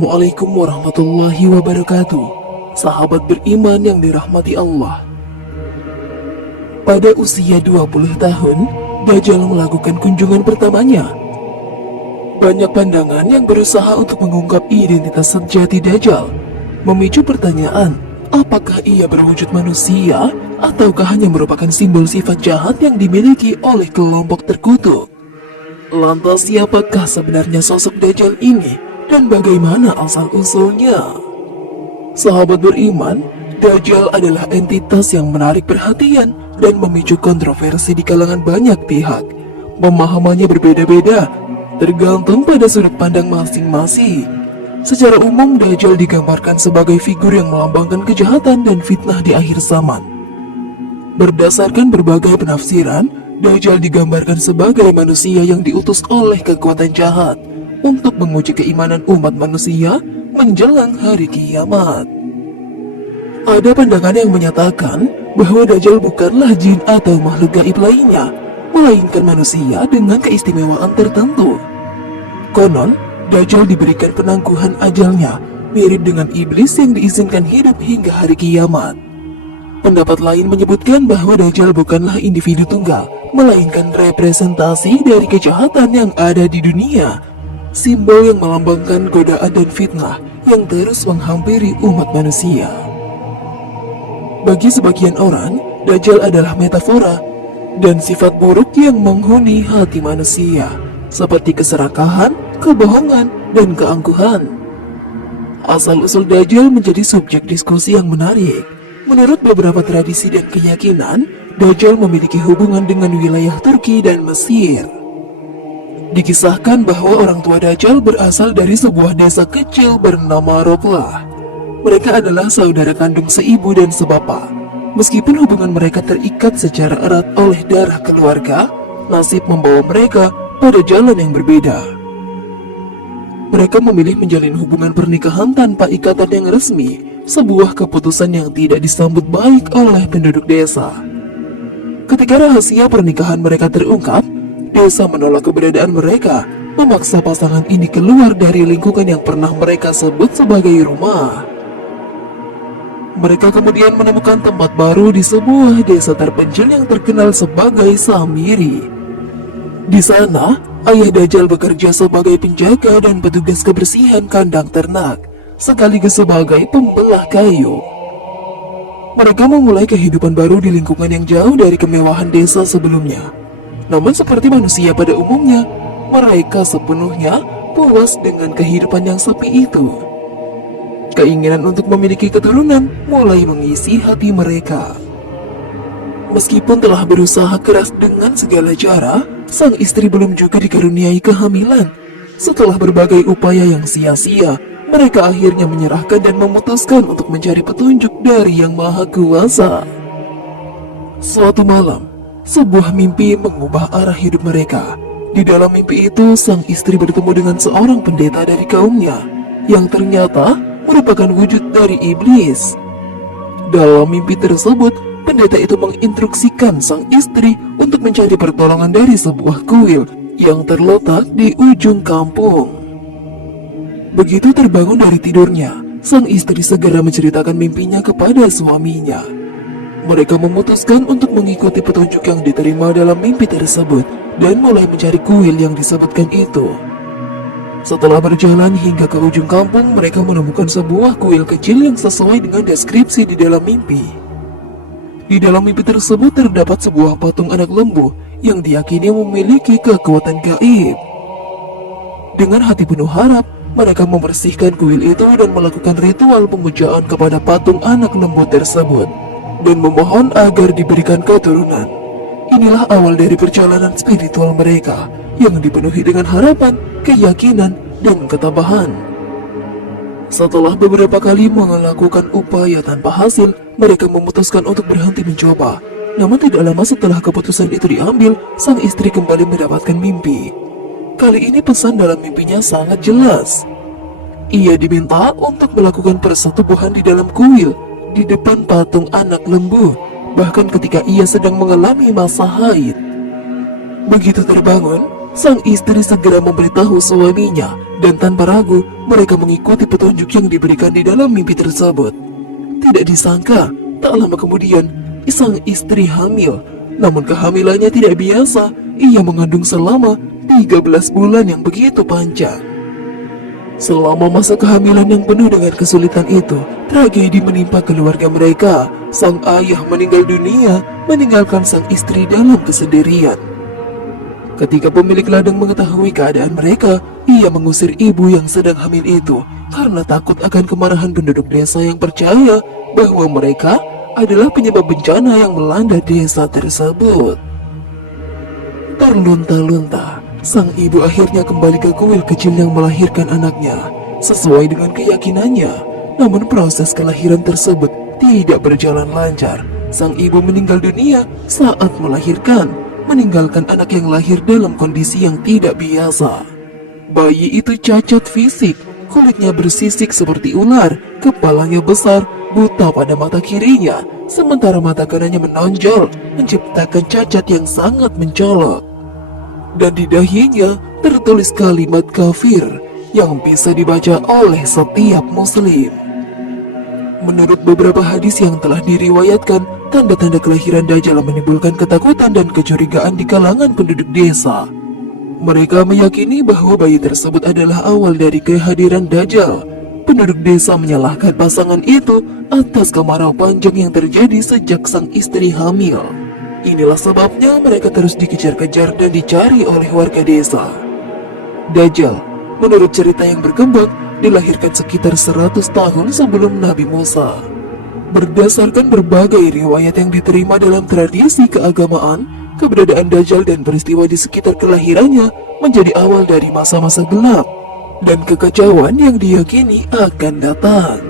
Assalamualaikum warahmatullahi wabarakatuh. Sahabat beriman yang dirahmati Allah. Pada usia 20 tahun, Dajjal melakukan kunjungan pertamanya. Banyak pandangan yang berusaha untuk mengungkap identitas sejati Dajjal, memicu pertanyaan, apakah ia berwujud manusia ataukah hanya merupakan simbol sifat jahat yang dimiliki oleh kelompok terkutuk. Lantas siapakah sebenarnya sosok Dajjal ini dan bagaimana asal-usulnya? Sahabat beriman, Dajjal adalah entitas yang menarik perhatian dan memicu kontroversi di kalangan banyak pihak. Pemahamannya berbeda-beda, tergantung pada sudut pandang masing-masing. Secara umum, Dajjal digambarkan sebagai figur yang melambangkan kejahatan dan fitnah di akhir zaman. Berdasarkan berbagai penafsiran, Dajjal digambarkan sebagai manusia yang diutus oleh kekuatan jahat untuk menguji keimanan umat manusia menjelang hari kiamat. Ada pandangan yang menyatakan bahwa Dajjal bukanlah jin atau makhluk gaib lainnya, melainkan manusia dengan keistimewaan tertentu. Konon, Dajjal diberikan penangguhan ajalnya, mirip dengan iblis yang diizinkan hidup hingga hari kiamat. Pendapat lain menyebutkan bahwa Dajjal bukanlah individu tunggal, melainkan representasi dari kejahatan yang ada di dunia, simbol yang melambangkan godaan dan fitnah yang terus menghampiri umat manusia. Bagi sebagian orang, Dajjal adalah metafora dan sifat buruk yang menghuni hati manusia, seperti keserakahan, kebohongan, dan keangkuhan. Asal-usul Dajjal menjadi subjek diskusi yang menarik. Menurut beberapa tradisi dan keyakinan, Dajjal memiliki hubungan dengan wilayah Turki dan Mesir. Dikisahkan bahwa orang tua Dajjal berasal dari sebuah desa kecil bernama Roklah. Mereka adalah saudara kandung seibu dan sebapak. Meskipun hubungan mereka terikat secara erat oleh darah keluarga, nasib membawa mereka pada jalan yang berbeda. Mereka memilih menjalin hubungan pernikahan tanpa ikatan yang resmi, sebuah keputusan yang tidak disambut baik oleh penduduk desa. Ketika rahasia pernikahan mereka terungkap, desa menolak keberadaan mereka, memaksa pasangan ini keluar dari lingkungan yang pernah mereka sebut sebagai rumah. Mereka kemudian menemukan tempat baru di sebuah desa terpencil yang terkenal sebagai Samiri. Di sana, ayah Dajjal bekerja sebagai penjaga dan petugas kebersihan kandang ternak, sekaligus sebagai pembelah kayu. Mereka memulai kehidupan baru di lingkungan yang jauh dari kemewahan desa sebelumnya. Namun seperti manusia pada umumnya, mereka sepenuhnya puas dengan kehidupan yang sepi itu. Keinginan untuk memiliki keturunan mulai mengisi hati mereka. Meskipun telah berusaha keras dengan segala cara, sang istri belum juga dikaruniai kehamilan. Setelah berbagai upaya yang sia-sia, mereka akhirnya menyerahkan dan memutuskan untuk mencari petunjuk dari Yang Maha Kuasa. Suatu malam, sebuah mimpi mengubah arah hidup mereka. Di dalam mimpi itu, sang istri bertemu dengan seorang pendeta dari kaumnya, yang ternyata merupakan wujud dari iblis. Dalam mimpi tersebut, pendeta itu menginstruksikan sang istri untuk mencari pertolongan dari sebuah kuil yang terletak di ujung kampung. Begitu terbangun dari tidurnya, sang istri segera menceritakan mimpinya kepada suaminya. Mereka memutuskan untuk mengikuti petunjuk yang diterima dalam mimpi tersebut dan mulai mencari kuil yang disebutkan itu. Setelah berjalan hingga ke ujung kampung, mereka menemukan sebuah kuil kecil yang sesuai dengan deskripsi di dalam mimpi. Di dalam mimpi tersebut terdapat sebuah patung anak lembu yang diyakini memiliki kekuatan gaib. Dengan hati penuh harap, mereka membersihkan kuil itu dan melakukan ritual pemujaan kepada patung anak lembu tersebut dan memohon agar diberikan keturunan. Inilah awal dari perjalanan spiritual mereka yang dipenuhi dengan harapan, keyakinan, dan ketabahan. Setelah beberapa kali melakukan upaya tanpa hasil, mereka memutuskan untuk berhenti mencoba. Namun tidak lama setelah keputusan itu diambil, sang istri kembali mendapatkan mimpi. Kali ini pesan dalam mimpinya sangat jelas. Ia diminta untuk melakukan persetubuhan di dalam kuil, di depan patung anak lembu, bahkan ketika ia sedang mengalami masa haid. Begitu terbangun, sang istri segera memberitahu suaminya Dan tanpa ragu, mereka mengikuti petunjuk yang diberikan di dalam mimpi tersebut. Tidak disangka, tak lama kemudian, sang istri hamil. Namun kehamilannya tidak biasa, ia mengandung selama 13 bulan yang begitu panjang. Selama masa kehamilan yang penuh dengan kesulitan itu, tragedi menimpa keluarga mereka. Sang ayah meninggal dunia, meninggalkan sang istri dalam kesendirian. Ketika pemilik ladang mengetahui keadaan mereka, ia mengusir ibu yang sedang hamil itu karena takut akan kemarahan penduduk desa yang percaya bahwa mereka adalah penyebab bencana yang melanda desa tersebut. Terlunta-lunta, sang ibu akhirnya kembali ke kuil kecil yang melahirkan anaknya sesuai dengan keyakinannya. Namun proses kelahiran tersebut tidak berjalan lancar. Sang ibu meninggal dunia saat melahirkan, meninggalkan anak yang lahir dalam kondisi yang tidak biasa. Bayi itu cacat fisik, kulitnya bersisik seperti ular, kepalanya besar, buta pada mata kirinya, sementara mata kanannya menonjol, menciptakan cacat yang sangat mencolok. Dan di dahinya tertulis kalimat kafir yang bisa dibaca oleh setiap muslim. Menurut beberapa hadis yang telah diriwayatkan, tanda-tanda kelahiran Dajjal menimbulkan ketakutan dan kecurigaan di kalangan penduduk desa. Mereka meyakini bahwa bayi tersebut adalah awal dari kehadiran Dajjal. Penduduk desa menyalahkan pasangan itu atas kemarau panjang yang terjadi sejak sang istri hamil. Inilah sebabnya mereka terus dikejar-kejar dan dicari oleh warga desa. Dajjal, menurut cerita yang berkembang, dilahirkan sekitar 100 tahun sebelum Nabi Musa. Berdasarkan berbagai riwayat yang diterima dalam tradisi keagamaan, keberadaan Dajjal dan peristiwa di sekitar kelahirannya menjadi awal dari masa-masa gelap dan kekacauan yang diyakini akan datang.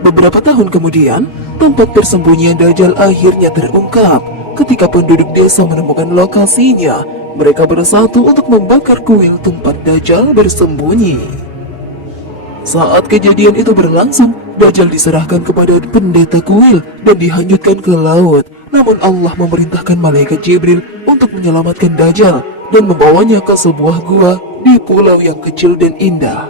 Beberapa tahun kemudian, tempat persembunyian Dajjal akhirnya terungkap. Ketika penduduk desa menemukan lokasinya, mereka bersatu untuk membakar kuil tempat Dajjal bersembunyi. Saat kejadian itu berlangsung, Dajjal diserahkan kepada pendeta kuil dan dihanyutkan ke laut. Namun Allah memerintahkan malaikat Jibril untuk menyelamatkan Dajjal dan membawanya ke sebuah gua di pulau yang kecil dan indah.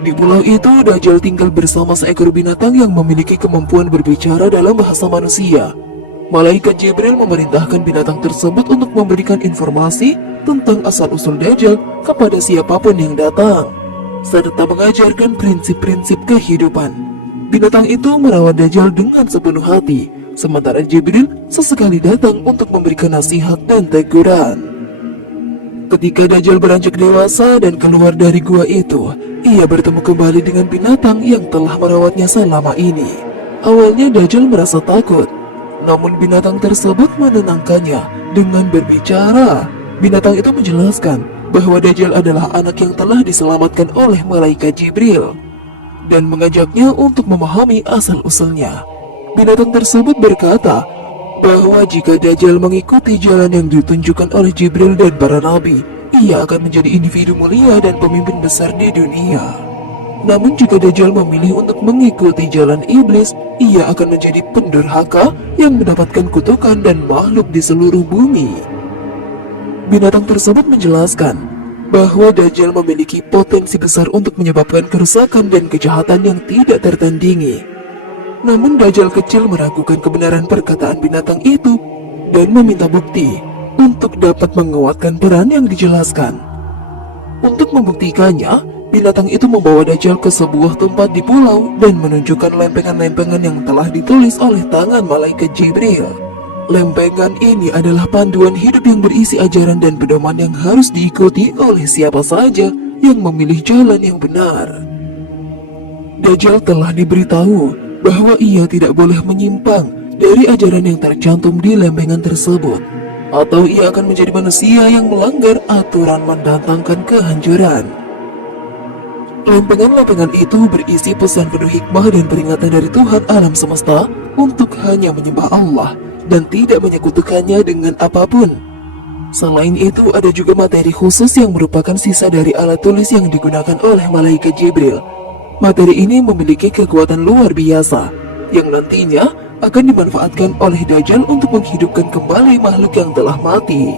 Di pulau itu, Dajjal tinggal bersama seekor binatang yang memiliki kemampuan berbicara dalam bahasa manusia. Malaikat Jibril memerintahkan binatang tersebut untuk memberikan informasi tentang asal-usul Dajjal kepada siapapun yang datang, serta mengajarkan prinsip-prinsip kehidupan. Binatang itu merawat Dajjal dengan sepenuh hati, sementara Jibril sesekali datang untuk memberikan nasihat dan teguran. Ketika Dajjal beranjak dewasa dan keluar dari gua itu, ia bertemu kembali dengan binatang yang telah merawatnya selama ini. Awalnya Dajjal merasa takut, namun binatang tersebut menenangkannya dengan berbicara. Binatang itu menjelaskan bahwa Dajjal adalah anak yang telah diselamatkan oleh malaikat Jibril dan mengajaknya untuk memahami asal-usulnya. Binatang tersebut berkata bahwa jika Dajjal mengikuti jalan yang ditunjukkan oleh Jibril dan para nabi, ia akan menjadi individu mulia dan pemimpin besar di dunia. Namun jika Dajjal memilih untuk mengikuti jalan iblis, ia akan menjadi pendurhaka yang mendapatkan kutukan dan makhluk di seluruh bumi. Binatang tersebut menjelaskan bahwa Dajjal memiliki potensi besar untuk menyebabkan kerusakan dan kejahatan yang tidak tertandingi. Namun Dajjal kecil meragukan kebenaran perkataan binatang itu dan meminta bukti untuk dapat menguatkan peran yang dijelaskan. Untuk membuktikannya, binatang itu membawa Dajjal ke sebuah tempat di pulau dan menunjukkan lempengan-lempengan yang telah ditulis oleh tangan malaikat Jibril. Lempengan ini adalah panduan hidup yang berisi ajaran dan pedoman yang harus diikuti oleh siapa saja yang memilih jalan yang benar. Dajjal telah diberitahu bahwa ia tidak boleh menyimpang dari ajaran yang tercantum di lempengan tersebut, atau ia akan menjadi manusia yang melanggar aturan mendatangkan kehancuran. Lempengan-lempengan itu berisi pesan penuh hikmah dan peringatan dari Tuhan alam semesta untuk hanya menyembah Allah dan tidak menyekutukannya dengan apapun. Selain itu, ada juga materi khusus yang merupakan sisa dari alat tulis yang digunakan oleh malaikat Jibril. Materi ini memiliki kekuatan luar biasa yang nantinya akan dimanfaatkan oleh Dajjal untuk menghidupkan kembali makhluk yang telah mati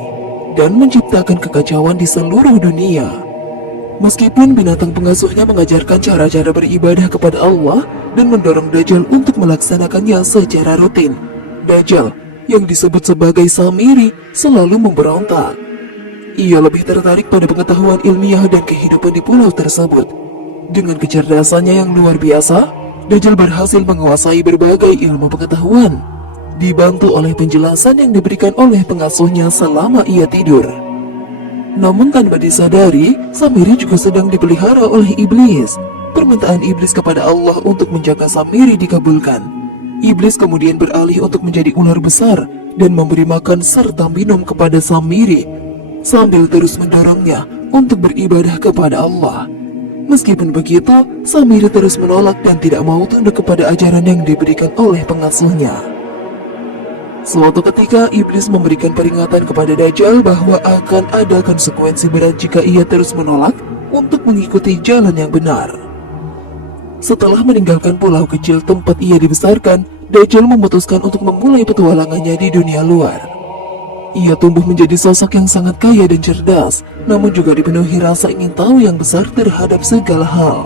dan menciptakan kekacauan di seluruh dunia. Meskipun binatang pengasuhnya mengajarkan cara-cara beribadah kepada Allah dan mendorong Dajjal untuk melaksanakannya secara rutin, Dajjal, yang disebut sebagai Samiri, selalu memberontak. Ia lebih tertarik pada pengetahuan ilmiah dan kehidupan di pulau tersebut. Dengan kecerdasannya yang luar biasa, Dajjal berhasil menguasai berbagai ilmu pengetahuan, dibantu oleh penjelasan yang diberikan oleh pengasuhnya selama ia tidur. Namun tanpa disadari, Samiri juga sedang dipelihara oleh iblis. Permintaan iblis kepada Allah untuk menjaga Samiri dikabulkan. Iblis kemudian beralih untuk menjadi ular besar dan memberi makan serta minum kepada Samiri, sambil terus mendorongnya untuk beribadah kepada Allah. Meskipun begitu, Samiri terus menolak dan tidak mau tunduk kepada ajaran yang diberikan oleh pengasuhnya. Suatu ketika, iblis memberikan peringatan kepada Dajjal bahwa akan ada konsekuensi berat jika ia terus menolak untuk mengikuti jalan yang benar. Setelah meninggalkan pulau kecil tempat ia dibesarkan, Dajjal memutuskan untuk memulai petualangannya di dunia luar. Ia tumbuh menjadi sosok yang sangat kaya dan cerdas, namun juga dipenuhi rasa ingin tahu yang besar terhadap segala hal.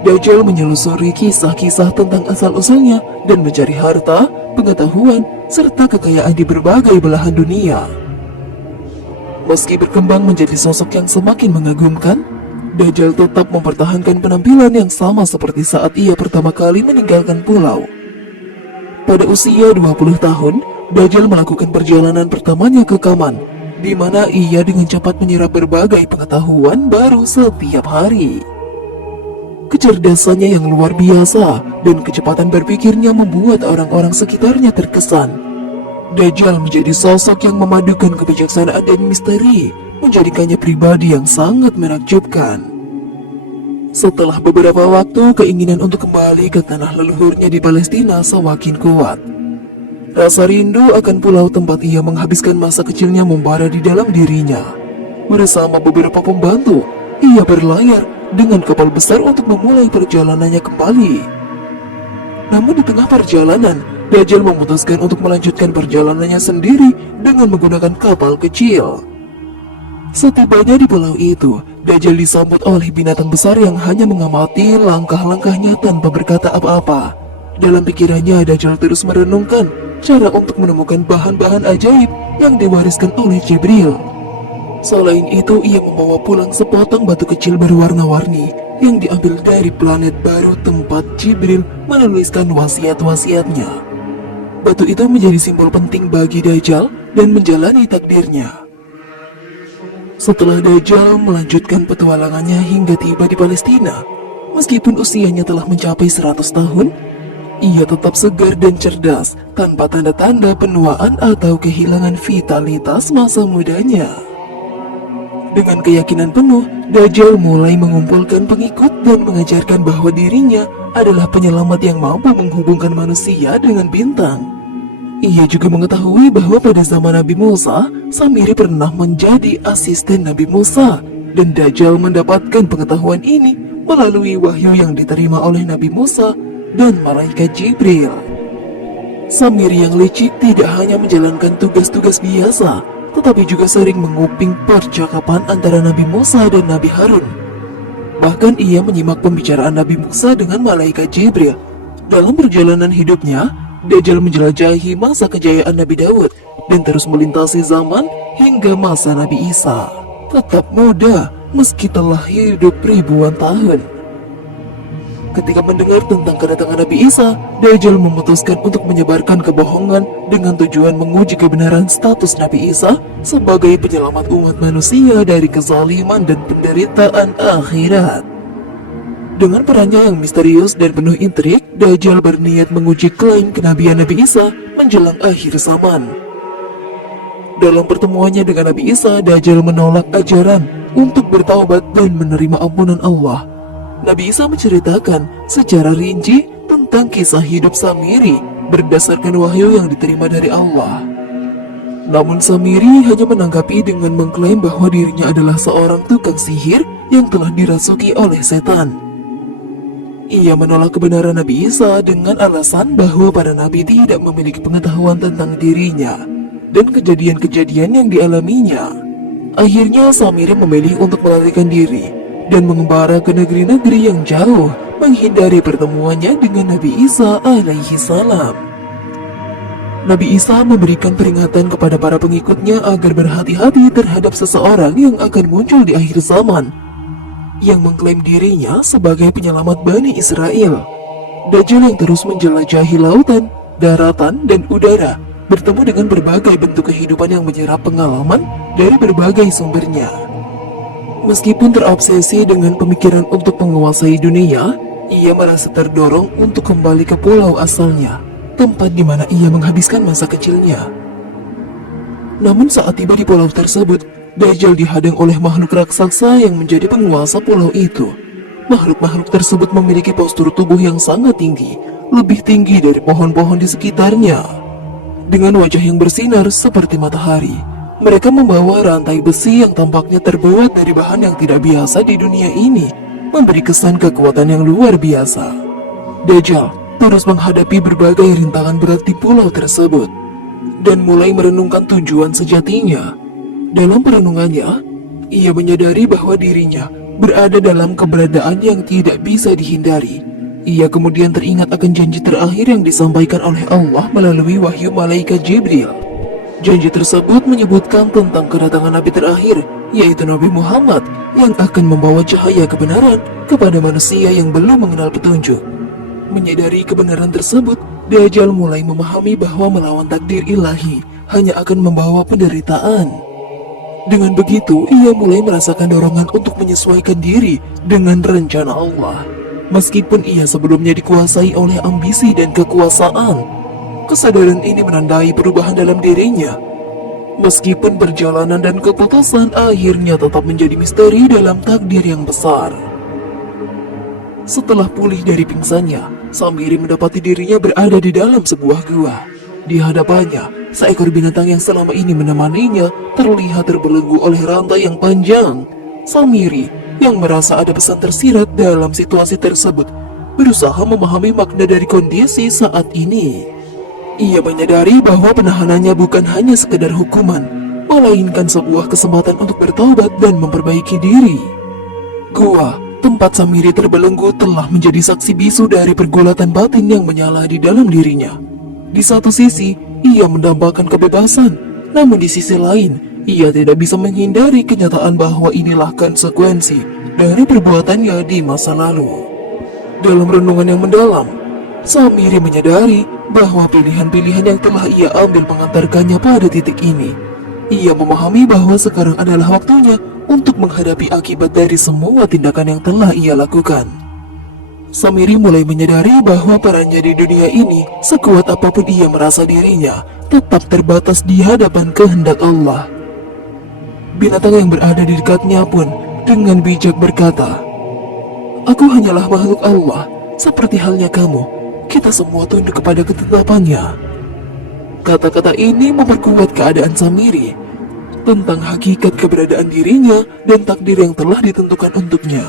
Dajjal menyelusuri kisah-kisah tentang asal-usulnya dan mencari harta, pengetahuan, serta kekayaan di berbagai belahan dunia. Meski berkembang menjadi sosok yang semakin mengagumkan, Dajjal tetap mempertahankan penampilan yang sama seperti saat ia pertama kali meninggalkan pulau. Pada usia 20 tahun, Dajjal melakukan perjalanan pertamanya ke Kaman, di mana ia dengan cepat menyerap berbagai pengetahuan baru setiap hari. Kecerdasannya yang luar biasa dan kecepatan berpikirnya membuat orang-orang sekitarnya terkesan. Dajjal menjadi sosok yang memadukan kebijaksanaan dan misteri, menjadikannya pribadi yang sangat menakjubkan. Setelah beberapa waktu, keinginan untuk kembali ke tanah leluhurnya di Palestina semakin kuat. Rasa rindu akan pulau tempat ia menghabiskan masa kecilnya membara di dalam dirinya. Bersama beberapa pembantu, ia berlayar dengan kapal besar untuk memulai perjalanannya kembali. Namun di tengah perjalanan, Dajjal memutuskan untuk melanjutkan perjalanannya sendiri dengan menggunakan kapal kecil. Setibanya di pulau itu, Dajjal disambut oleh binatang besar yang hanya mengamati langkah-langkahnya tanpa berkata apa-apa. Dalam pikirannya, Dajjal terus merenungkan cara untuk menemukan bahan-bahan ajaib yang diwariskan oleh Jibril. Selain itu, ia membawa pulang sepotong batu kecil berwarna-warni yang diambil dari planet baru tempat Jibril menuliskan wasiat-wasiatnya. Batu itu menjadi simbol penting bagi Dajjal dan menjalani takdirnya. Setelah Dajjal melanjutkan petualangannya hingga tiba di Palestina, meskipun usianya telah mencapai 100 tahun, ia tetap segar dan cerdas tanpa tanda-tanda penuaan atau kehilangan vitalitas masa mudanya. Dengan keyakinan penuh, Dajjal mulai mengumpulkan pengikut dan mengajarkan bahwa dirinya adalah penyelamat yang mampu menghubungkan manusia dengan bintang. Ia juga mengetahui bahwa pada zaman Nabi Musa, Samiri pernah menjadi asisten Nabi Musa, dan Dajjal mendapatkan pengetahuan ini melalui wahyu yang diterima oleh Nabi Musa dan malaikat Jibril. Samiri yang licik tidak hanya menjalankan tugas-tugas biasa, tetapi juga sering menguping percakapan antara Nabi Musa dan Nabi Harun. Bahkan ia menyimak pembicaraan Nabi Musa dengan malaikat Jibril. Dalam perjalanan hidupnya, Dajjal menjelajahi masa kejayaan Nabi Daud dan terus melintasi zaman hingga masa Nabi Isa. Tetap muda meski telah hidup ribuan tahun. Ketika mendengar tentang kedatangan Nabi Isa, Dajjal memutuskan untuk menyebarkan kebohongan dengan tujuan menguji kebenaran status Nabi Isa sebagai penyelamat umat manusia dari kezaliman dan penderitaan akhirat. Dengan perannya yang misterius dan penuh intrik, Dajjal berniat menguji klaim kenabian Nabi Isa menjelang akhir zaman. Dalam pertemuannya dengan Nabi Isa, Dajjal menolak ajaran untuk bertaubat dan menerima ampunan Allah. Nabi Isa menceritakan secara rinci tentang kisah hidup Samiri berdasarkan wahyu yang diterima dari Allah. Namun Samiri hanya menanggapi dengan mengklaim bahwa dirinya adalah seorang tukang sihir yang telah dirasuki oleh setan. Ia menolak kebenaran Nabi Isa dengan alasan bahwa para nabi tidak memiliki pengetahuan tentang dirinya dan kejadian-kejadian yang dialaminya. Akhirnya Samiri memilih untuk melarikan diri dan mengembara ke negeri-negeri yang jauh, menghindari pertemuannya dengan Nabi Isa alaihi salam. Nabi Isa memberikan peringatan kepada para pengikutnya agar berhati-hati terhadap seseorang yang akan muncul di akhir zaman, yang mengklaim dirinya sebagai penyelamat Bani Israel. Dajjal yang terus menjelajahi lautan, daratan, dan udara, bertemu dengan berbagai bentuk kehidupan yang menyerap pengalaman dari berbagai sumbernya. Meskipun terobsesi dengan pemikiran untuk menguasai dunia, ia merasa terdorong untuk kembali ke pulau asalnya, tempat di mana ia menghabiskan masa kecilnya. Namun saat tiba di pulau tersebut, Dajjal dihadang oleh makhluk raksasa yang menjadi penguasa pulau itu. Makhluk-makhluk tersebut memiliki postur tubuh yang sangat tinggi, lebih tinggi dari pohon-pohon di sekitarnya. Dengan wajah yang bersinar seperti matahari, mereka membawa rantai besi yang tampaknya terbuat dari bahan yang tidak biasa di dunia ini, memberi kesan kekuatan yang luar biasa. Dajjal terus menghadapi berbagai rintangan berat di pulau tersebut, dan mulai merenungkan tujuan sejatinya. Dalam perenungannya, ia menyadari bahwa dirinya berada dalam keberadaan yang tidak bisa dihindari. Ia kemudian teringat akan janji terakhir yang disampaikan oleh Allah melalui wahyu malaikat Jibril. Janji tersebut menyebutkan tentang kedatangan Nabi terakhir, yaitu Nabi Muhammad, yang akan membawa cahaya kebenaran kepada manusia yang belum mengenal petunjuk. Menyadari kebenaran tersebut, Dajjal mulai memahami bahwa melawan takdir ilahi hanya akan membawa penderitaan. Dengan begitu, ia mulai merasakan dorongan untuk menyesuaikan diri dengan rencana Allah. Meskipun ia sebelumnya dikuasai oleh ambisi dan kekuasaan, kesadaran ini menandai perubahan dalam dirinya. Meskipun perjalanan dan keputusan akhirnya tetap menjadi misteri dalam takdir yang besar. Setelah pulih dari pingsannya, Samiri mendapati dirinya berada di dalam sebuah gua. Di hadapannya, seekor binatang yang selama ini menemaninya terlihat terbelenggu oleh rantai yang panjang. Samiri, yang merasa ada pesan tersirat dalam situasi tersebut, berusaha memahami makna dari kondisi saat ini. Ia menyadari bahwa penahanannya bukan hanya sekedar hukuman, melainkan sebuah kesempatan untuk bertobat dan memperbaiki diri. Gua, tempat Samiri terbelenggu, telah menjadi saksi bisu dari pergulatan batin yang menyala di dalam dirinya. Di satu sisi, ia mendambakan kebebasan, namun di sisi lain, ia tidak bisa menghindari kenyataan bahwa inilah konsekuensi dari perbuatannya di masa lalu. Dalam renungan yang mendalam, Samiri menyadari bahwa pilihan-pilihan yang telah ia ambil mengantarkannya pada titik ini. Ia memahami bahwa sekarang adalah waktunya untuk menghadapi akibat dari semua tindakan yang telah ia lakukan. Samiri mulai menyadari bahwa perannya di dunia ini, sekuat apapun ia merasa dirinya, tetap terbatas di hadapan kehendak Allah. Binatang yang berada di dekatnya pun dengan bijak berkata, "Aku hanyalah makhluk Allah, seperti halnya kamu. Kita semua tunduk kepada ketetapannya." Kata-kata ini memperkuat keadaan Samiri tentang hakikat keberadaan dirinya dan takdir yang telah ditentukan untuknya.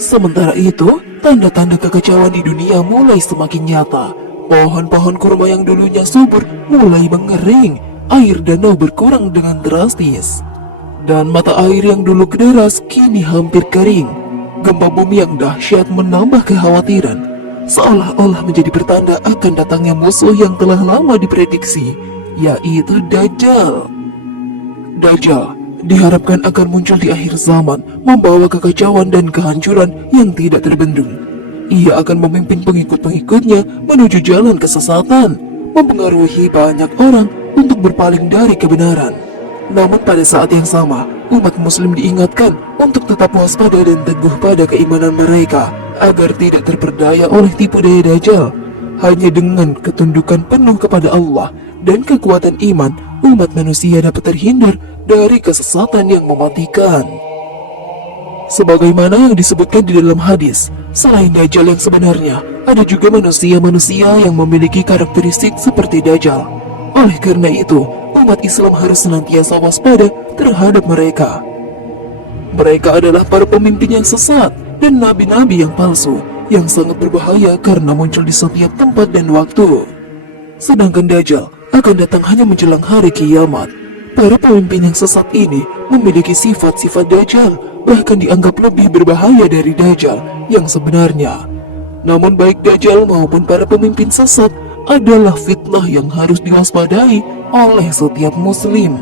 Sementara itu, tanda-tanda kekacauan di dunia mulai semakin nyata. Pohon-pohon kurma yang dulunya subur mulai mengering, air danau berkurang dengan drastis, dan mata air yang dulu deras kini hampir kering. Gempa bumi yang dahsyat menambah kekhawatiran, seolah-olah menjadi pertanda akan datangnya musuh yang telah lama diprediksi, yaitu Dajjal. Dajjal diharapkan akan muncul di akhir zaman, membawa kekacauan dan kehancuran yang tidak terbendung. Ia akan memimpin pengikut-pengikutnya menuju jalan kesesatan, mempengaruhi banyak orang untuk berpaling dari kebenaran. Namun pada saat yang sama, umat muslim diingatkan untuk tetap waspada dan teguh pada keimanan mereka, agar tidak terperdaya oleh tipu daya Dajjal. Hanya dengan ketundukan penuh kepada Allah dan kekuatan iman, umat manusia dapat terhindar dari kesesatan yang mematikan. Sebagaimana yang disebutkan di dalam hadis, selain Dajjal yang sebenarnya, ada juga manusia-manusia yang memiliki karakteristik seperti Dajjal. Oleh karena itu, umat Islam harus senantiasa waspada terhadap mereka. Mereka adalah para pemimpin yang sesat dan nabi-nabi yang palsu, yang sangat berbahaya karena muncul di setiap tempat dan waktu. Sedangkan Dajjal akan datang hanya menjelang hari kiamat. Para pemimpin yang sesat ini memiliki sifat-sifat Dajjal, bahkan dianggap lebih berbahaya dari Dajjal yang sebenarnya. Namun baik Dajjal maupun para pemimpin sesat adalah fitnah yang harus diwaspadai oleh setiap muslim.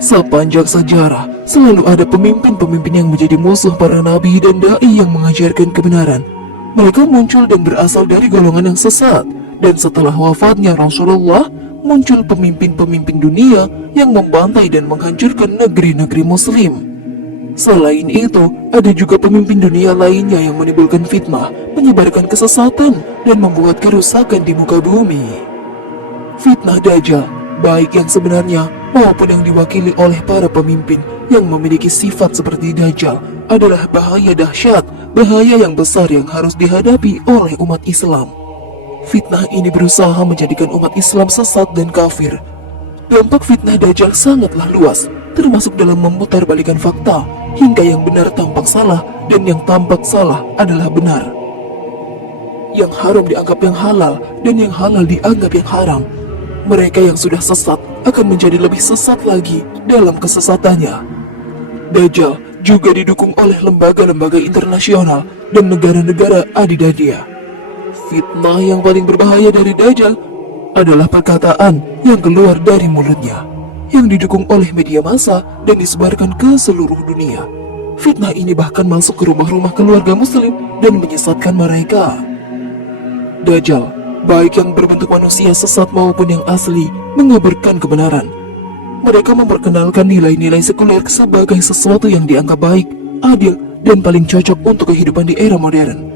Sepanjang sejarah, selalu ada pemimpin-pemimpin yang menjadi musuh para nabi dan dai yang mengajarkan kebenaran. Mereka muncul dan berasal dari golongan yang sesat, dan setelah wafatnya Rasulullah, muncul pemimpin-pemimpin dunia yang membantai dan menghancurkan negeri-negeri muslim. Selain itu, ada juga pemimpin dunia lainnya yang menimbulkan fitnah, menyebarkan kesesatan, dan membuat kerusakan di muka bumi. Fitnah Dajjal, baik yang sebenarnya maupun yang diwakili oleh para pemimpin yang memiliki sifat seperti Dajjal, adalah bahaya dahsyat, bahaya yang besar yang harus dihadapi oleh umat Islam. Fitnah ini berusaha menjadikan umat Islam sesat dan kafir. Dampak fitnah Dajjal sangatlah luas, termasuk dalam memutarbalikan fakta, hingga yang benar tampak salah dan yang tampak salah adalah benar. Yang haram dianggap yang halal dan yang halal dianggap yang haram. Mereka yang sudah sesat akan menjadi lebih sesat lagi dalam kesesatannya. Dajjal juga didukung oleh lembaga-lembaga internasional dan negara-negara adidaya. Fitnah yang paling berbahaya dari Dajjal adalah perkataan yang keluar dari mulutnya, yang didukung oleh media massa dan disebarkan ke seluruh dunia. Fitnah ini bahkan masuk ke rumah-rumah keluarga muslim dan menyesatkan mereka. Dajjal, baik yang berbentuk manusia sesat maupun yang asli, mengabarkan kebenaran. Mereka memperkenalkan nilai-nilai sekuler sebagai sesuatu yang dianggap baik, adil, dan paling cocok untuk kehidupan di era modern.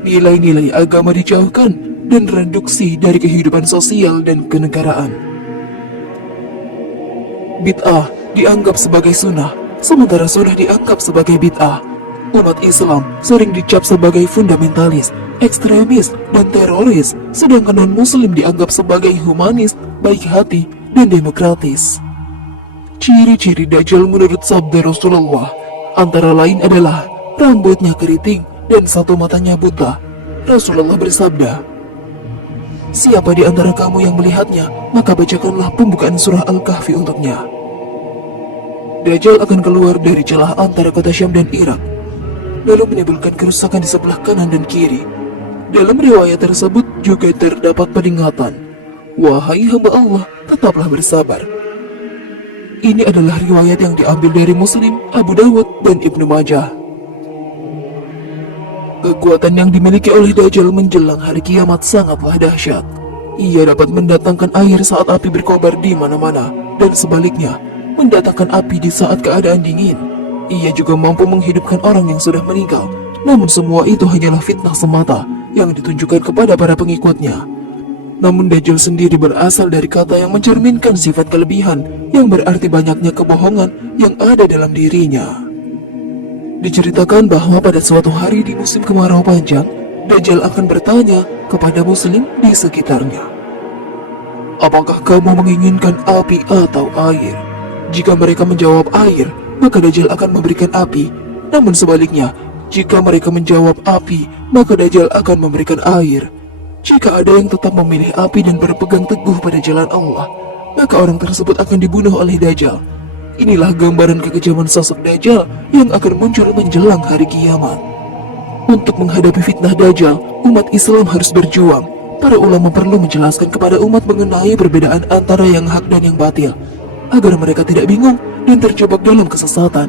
Nilai-nilai agama dijauhkan dan reduksi dari kehidupan sosial dan kenegaraan. Bid'ah dianggap sebagai sunnah, sementara sunnah dianggap sebagai bid'ah. Umat Islam sering dicap sebagai fundamentalis, ekstremis, dan teroris, sedangkan non-muslim dianggap sebagai humanis, baik hati, dan demokratis. Ciri-ciri Dajjal menurut sabda Rasulullah antara lain adalah rambutnya keriting dan satu matanya buta. Rasulullah bersabda, "Siapa di antara kamu yang melihatnya, maka bacakanlah pembukaan surah Al-Kahfi untuknya." Dajjal akan keluar dari celah antara kota Syam dan Irak, lalu menimbulkan kerusakan di sebelah kanan dan kiri. Dalam riwayat tersebut juga terdapat peringatan, "Wahai hamba Allah, tetaplah bersabar." Ini adalah riwayat yang diambil dari Muslim, Abu Dawud, dan Ibnu Majah. Kekuatan yang dimiliki oleh Dajjal menjelang hari kiamat sangatlah dahsyat. Ia dapat mendatangkan air saat api berkobar di mana-mana, dan sebaliknya, mendatangkan api di saat keadaan dingin. Ia juga mampu menghidupkan orang yang sudah meninggal, namun semua itu hanyalah fitnah semata yang ditunjukkan kepada para pengikutnya. Namun Dajjal sendiri berasal dari kata yang mencerminkan sifat kelebihan, yang berarti banyaknya kebohongan yang ada dalam dirinya. Diceritakan bahwa pada suatu hari di musim kemarau panjang, Dajjal akan bertanya kepada muslim di sekitarnya, "Apakah kamu menginginkan api atau air?" Jika mereka menjawab air, maka Dajjal akan memberikan api. Namun sebaliknya, jika mereka menjawab api, maka Dajjal akan memberikan air. Jika ada yang tetap memilih api dan berpegang teguh pada jalan Allah, maka orang tersebut akan dibunuh oleh Dajjal. Inilah gambaran kekejaman sosok Dajjal yang akan muncul menjelang hari kiamat. Untuk menghadapi fitnah Dajjal, umat Islam harus berjuang. Para ulama perlu menjelaskan kepada umat mengenai perbedaan antara yang hak dan yang batil, agar mereka tidak bingung dan terjebak dalam kesesatan.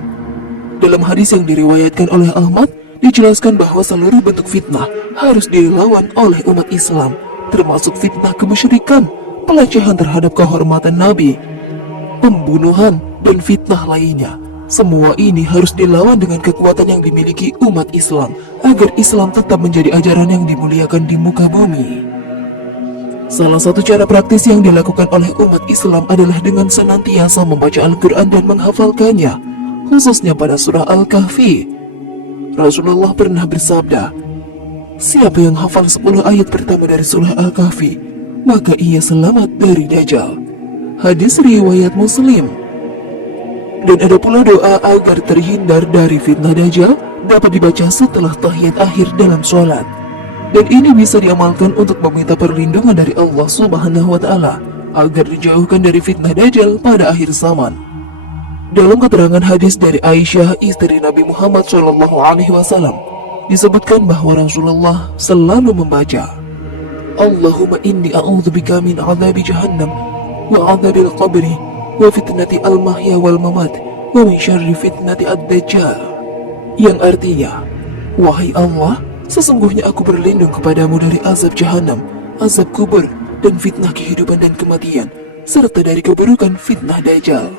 Dalam hadis yang diriwayatkan oleh Ahmad, dijelaskan bahwa seluruh bentuk fitnah harus dilawan oleh umat Islam, termasuk fitnah kemusyrikan, pelecehan terhadap kehormatan Nabi, pembunuhan, dan fitnah lainnya. Semua ini harus dilawan dengan kekuatan yang dimiliki umat Islam, agar Islam tetap menjadi ajaran yang dimuliakan di muka bumi. Salah satu cara praktis yang dilakukan oleh umat Islam adalah dengan senantiasa membaca Al-Quran dan menghafalkannya, khususnya pada surah Al-Kahfi. Rasulullah pernah bersabda, "Siapa yang hafal 10 ayat pertama dari surah Al-Kahfi, maka ia selamat dari Dajjal." Hadis riwayat Muslim. Dan ada pula doa agar terhindar dari fitnah Dajjal dapat dibaca setelah tahiyat akhir dalam sholat. Dan ini bisa diamalkan untuk meminta perlindungan dari Allah Subhanahu wa Ta'ala agar dijauhkan dari fitnah Dajjal pada akhir zaman. Dalam keterangan hadis dari Aisyah, istri Nabi Muhammad SAW, disebutkan bahwa Rasulullah selalu membaca, Allahumma inni a'udzubika min adzabi jahannam wa adzabil qabri wa fitnati al-mahya wal mamat wa min syarri fitnati ad-dajjal. Yang artinya, wahai Allah, sesungguhnya aku berlindung kepadamu dari azab jahanam, azab kubur, dan fitnah kehidupan dan kematian, serta dari keburukan fitnah Dajjal.